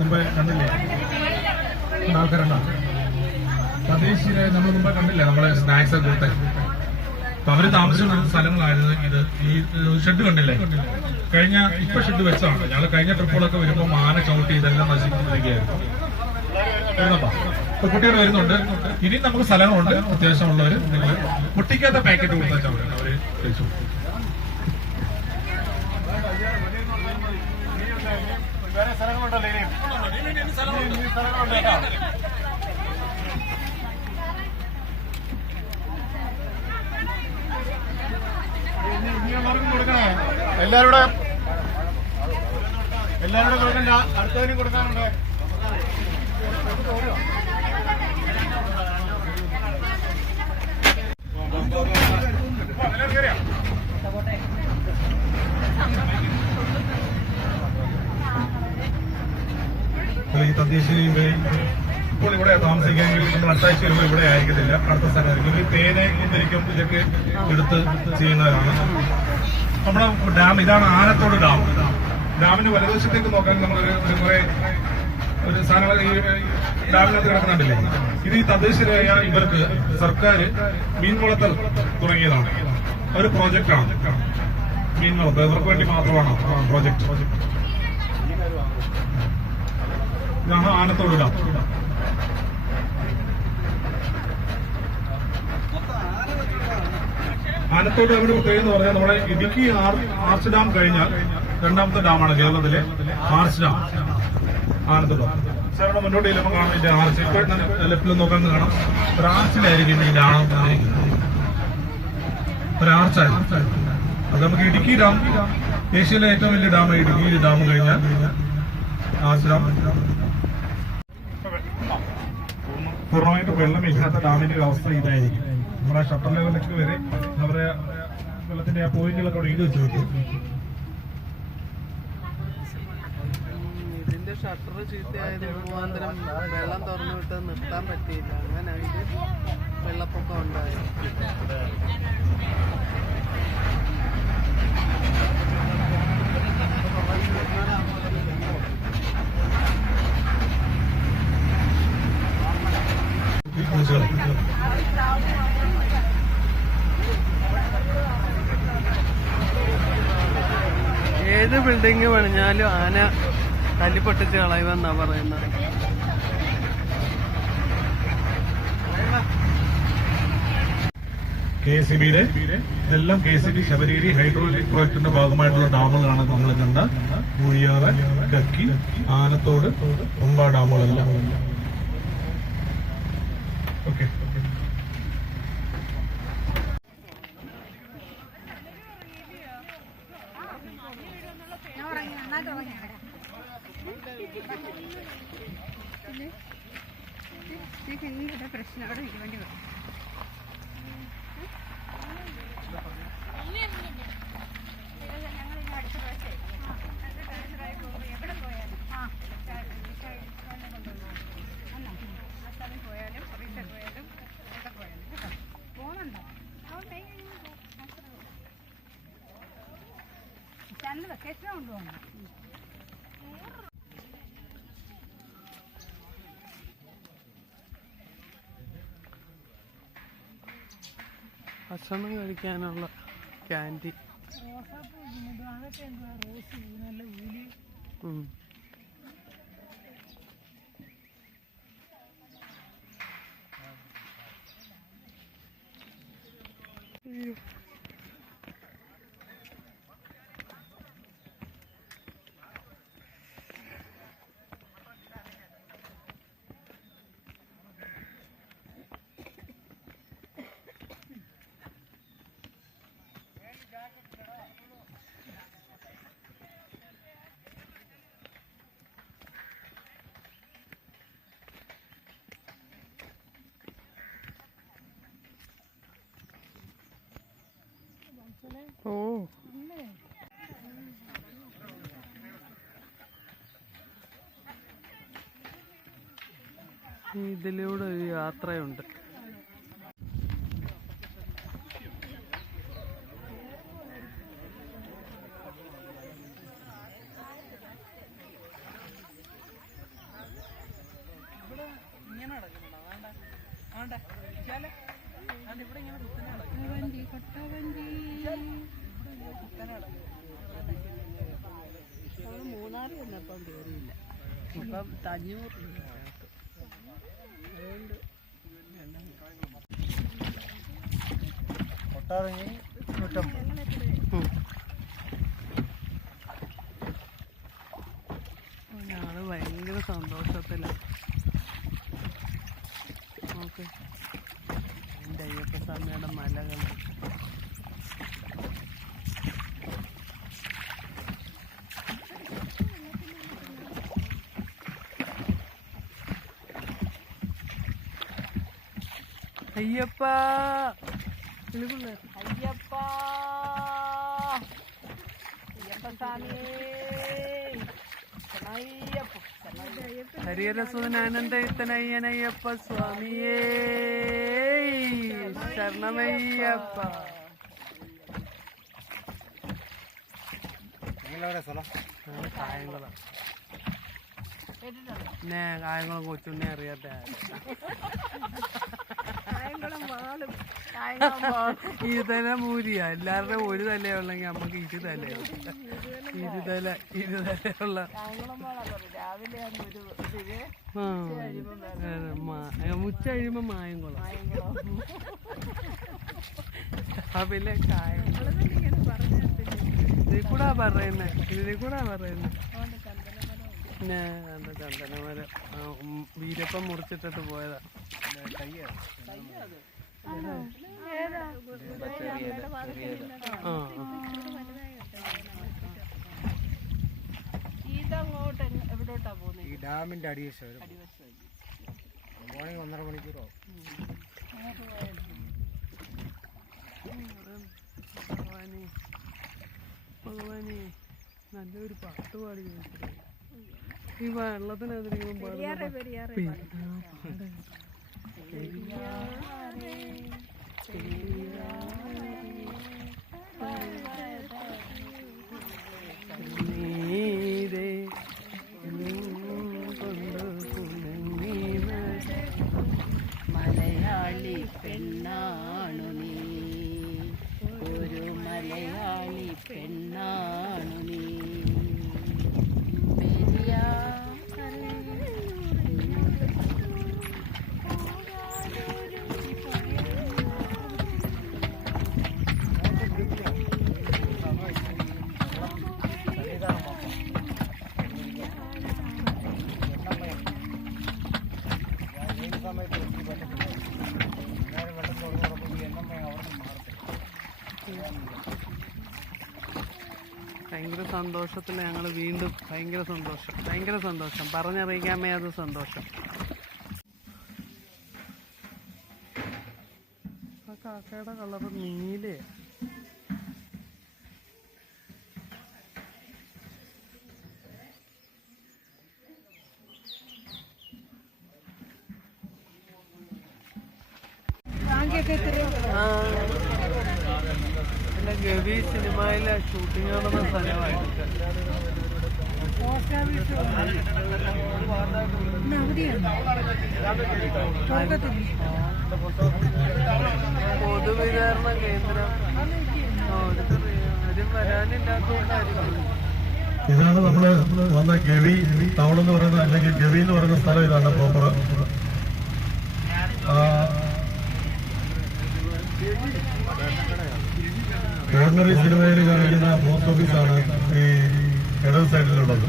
മുമ്പേ കണ്ടില്ലേ? ആൾക്കാരുണ്ടോ തദ്ദേശീയരെ നമ്മൾ മുമ്പേ കണ്ടില്ലേ? നമ്മളെ സ്നാക്സ് ഒക്കെ കൊടുത്തേ. അപ്പൊ അവർ താമസിക്കുന്ന സ്ഥലങ്ങളായിരുന്നു ഇത്. ഈ ഷെഡ് കണ്ടില്ലേ? കഴിഞ്ഞ ഇപ്പൊ ഷെഡ് വെച്ചാണ് ഞങ്ങൾ കഴിഞ്ഞ ട്രിപ്പുകളൊക്കെ വരുമ്പോൾ മാന ചവിട്ടി ഇതെല്ലാം നശിപ്പിച്ചിരിക്കുകയായിരുന്നു. കുട്ടികൾ വരുന്നുണ്ട്. ഇനി നമുക്ക് സ്ഥലങ്ങളുണ്ട്. അത്യാവശ്യമുള്ളവര് നിങ്ങൾ പൊട്ടിക്കാത്ത പാക്കറ്റ് കൊടുത്താൽ അവർ കഴിച്ചു സ്ഥലങ്ങളുണ്ടല്ലോ ഇനി- ഇനിയുള്ളവർക്കും കൊടുക്കണേ എല്ലാവരുടെ എല്ലാവരുടെ കൊടുക്കണ്ട. അടുത്തതിനും കൊടുക്കാനുണ്ട്. അല്ല, തദ്ദേശ തദ്ദേശീയ ഇപ്പോൾ ഇവിടെ താമസിക്കുകയെങ്കിൽ നമ്മൾ അടുത്താഴ്ച വരുമ്പോൾ ഇവിടെ ആയിരിക്കത്തില്ല. അടുത്ത സ്ഥലമായിരിക്കും. ഈ തേനെ കൊണ്ടിരിക്കും. ഇതൊക്കെ എടുത്ത് ചെയ്യുന്നവരാണ്. നമ്മുടെ ഡാം ഇതാണ് ആനത്തോട് ഡാം. ഡാമിന്റെ വലതുവശത്തേക്ക് നോക്കാൻ നമ്മളൊരു കുറെ ഒരു സാധനങ്ങൾ ഈ ഡാമിനകത്ത് കിടക്കുന്നുണ്ടല്ലേ? ഇത് ഈ തദ്ദേശീയരായ ഇവർക്ക് സർക്കാർ മീൻ വളർത്തൽ തുടങ്ങിയതാണ്. ഒരു പ്രോജക്റ്റാണ്. മീൻ വളർത്തൽ. ഇവർക്ക് വേണ്ടി മാത്രമാണ് പ്രോജക്ട് ഇതാണ് ആനത്തോട് ഡാം ആനത്തോട് അവിടെ എന്ന് പറഞ്ഞാൽ നമ്മുടെ ഇടുക്കി ആർ- ആർച്ച് ഡാം കഴിഞ്ഞാൽ രണ്ടാമത്തെ ഡാമാണ് കേരളത്തിലെ ആർച്ച് ഡാം ആനത്തോട്. സാറിന്റെ മുന്നോട്ട് ചെല്ലുമ്പോൾ കാണാം ഇതിന്റെ ആർച്ച്. ഇപ്പോൾ ലെഫ്റ്റിൽ നോക്കാൻ കാണാം. ഒരു ആർച്ചിലായിരിക്കും ഈ ഡാം. ഒരു ആർച്ചായിരിക്കും. അത് നമുക്ക് ഇടുക്കി ഡാം ഏഷ്യയിലെ ഏറ്റവും വലിയ ഡാം ഇടുക്കി ഡാം കഴിഞ്ഞാൽ ആർച്ച് ഡാം പൂർണമായിട്ട് വെള്ളമില്ലാത്ത ഡാമിന്റെ അവസ്ഥ ഇതായിരിക്കും. നമ്മുടെ ഷട്ടർ ലെവലിലേക്ക് വരെ അവരെ വെള്ളത്തിന്റെ ആ പോയിന്റുകളൊക്കെ അവിടെ എഴുതി വെച്ചു നോക്കും ഇതിന്റെ ഷട്ടർ ചീത്തയായത് മുഖാന്തരം വെള്ളം തുറന്നു വിട്ട് നിർത്താൻ പറ്റിയില്ല. അങ്ങനെ ഇത് വെള്ളപ്പൊക്കം ഉണ്ടായി. ബിൽഡിംഗ് പണിഞ്ഞാലും ആന തല്ലിപ്പൊട്ടിച്ച് കളയുമെന്നാ പറയുന്നത്. കെ എസ് ബിയുടെ ഇതെല്ലാം K S B Sabarigiri hydrologic പ്രോജക്ടിന്റെ ഭാഗമായിട്ടുള്ള ഡാമുകളാണ് നമ്മൾ കണ്ട. മുഴിയാറ് കക്കി ആനത്തോട് ഒമ്പ ഡാമുകളെല്ലാം. ഓക്കെ. ഭയങ്കര പ്രശ്നം അവിടെ ഇരിക്കേണ്ടി വരും വെക്കേഷൻ കൊണ്ടുപോകണം ഭക്ഷണം കഴിക്കാനുള്ള ക്യാന്റീൻ. അയ്യോ. ഓ ഇതിലൂടെ ഒരു യാത്രയുണ്ട്. ഇപ്പം തഞ്ഞൂർ കൊട്ടാരങ്ങി നൂറ്റമ്പത്. ഭയങ്കര സന്തോഷത്തിലാണ് നോക്ക് എന്റെ അയ്യപ്പ സ്വാമിയുടെ മലകൾ അയ്യപ്പ വിളിപ്പിള്ളേ അയ്യപ്പ അയ്യപ്പ സ്വാമി ഹരിഹരസുദനാനന്ദയുത്തനയ്യനയ്യപ്പ സ്വാമിയേ ശരണമയ്യപ്പ നിങ്ങളെവിടെ സ്ഥലം കായംകുളം പിന്നെ കായംകുളം കൊച്ചുണ്ണെ അറിയാത്ത മൂരിയ എല്ലാവരുടെയും ഒരു തലയുള്ളെങ്കിൽ നമുക്ക് ഇരുതല. ഇരുതല ഇരുതലുള്ള ഉച്ച കഴിയുമ്പോ മായംകുളം രാവിലെ കായംകുളം ഇതിൽ കൂടാ പറയുന്നേ. ഇതിൽ കൂടാ പറയുന്നേ. പിന്നെ എന്താ ചന്ദനമരം വീരപ്പം മുറിച്ചിട്ടിട്ട് പോയതാ ഈ ഡാമിന്റെ അടിവശം വരും മോർണിംഗ് ഒന്നര മണിക്കൂറോ ഭഗവാനെ ഭഗവാനെ നല്ലൊരു പാട്ട് പാടി ചോദിച്ചിട്ട് ഈ കുണങ്ങി മലയാളി പെണ്ണാണു നീ. ഒരു മലയാളി പെണ്ണാണു നീ പെരിയാറേ, ഏത് സമയത്ത് എത്തി പറ്റത്തില്ല ഞാൻ വെള്ളം തുറന്നു ഈ എണ്ണമ്മ അവിടെ മാറത്തില്ല ഭയങ്കര സന്തോഷത്തിൽ ഞങ്ങൾ വീണ്ടും ഭയങ്കര സന്തോഷം. ഭയങ്കര സന്തോഷം. പറഞ്ഞറിയിക്കാൻ മേയാത്ത സന്തോഷം. ആ കാക്കയുടെ കളർ നീലേ പിന്നെ ഗവി സിനിമയിലെ ഷൂട്ടിംഗ് നടന്ന സ്ഥലമായിട്ട് പൊതുവിതരണ കേന്ദ്രം. ആ, അവർക്കറിയാം. ആരും വരാനില്ലാത്തതുകൊണ്ടായിരിക്കും. ഇതാണ് നമ്മൾ വന്ന ഗവി ടൗൺ എന്ന് പറയുന്ന അല്ലെങ്കിൽ ഗവി എന്ന് പറയുന്ന സ്ഥലം ഇതാണ് പ്രോപ്പർ ഓർഡിനറി സിനിമയിൽ കാണിക്കുന്ന പോസ്റ്റ് ഓഫീസാണ് ഈ ഇടത് സൈഡിലുള്ളത്.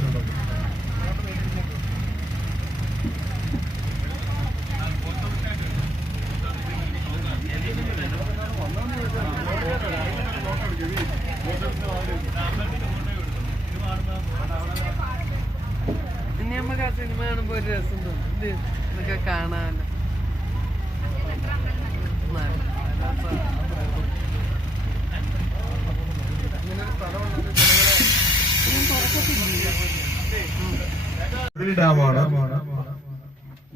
ഇതിൽ ഡാമാണ്.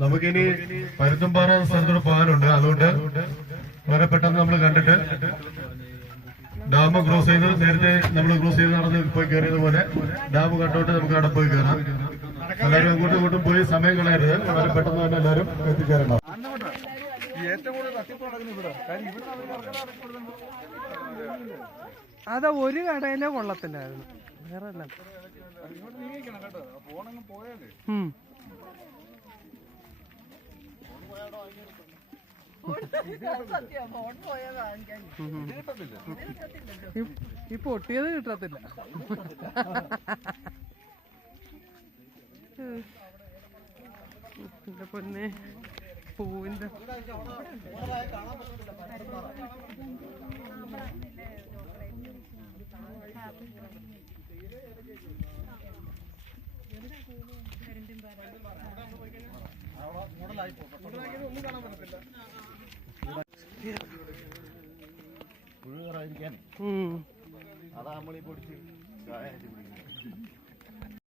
നമുക്കിനി പരുത്തുംപാറ സ്ഥലത്തോട് പോകാനുണ്ട്. അതുകൊണ്ട് വളരെ പെട്ടെന്ന് നമ്മൾ കണ്ടിട്ട് ഡാം ക്രോസ് ചെയ്ത് നേരത്തെ നമ്മൾ ക്രോസ് ചെയ്ത് നടന്ന് പോയി കയറിയതുപോലെ ഡാം കണ്ടോട്ട് നമുക്ക് അവിടെ പോയി കയറാം. എല്ലാവരും അങ്ങോട്ടും ഇങ്ങോട്ടും പോയി സമയം കളയരുത്. വളരെ പെട്ടെന്ന് തന്നെ എല്ലാവരും എത്തിച്ചേരണം. അതാ ഒരു കടയിലെ കൊള്ളത്തില്ലായിരുന്നു വേറെ ഇപ്പൊ ഒട്ടിയത് കിട്ടത്തില്ല. എന്റെ പൊന്നെ പൂവിന്റെ പുഴുകറായിരിക്കാനേ അതാ നമ്മളീ പൊടിച്ച്.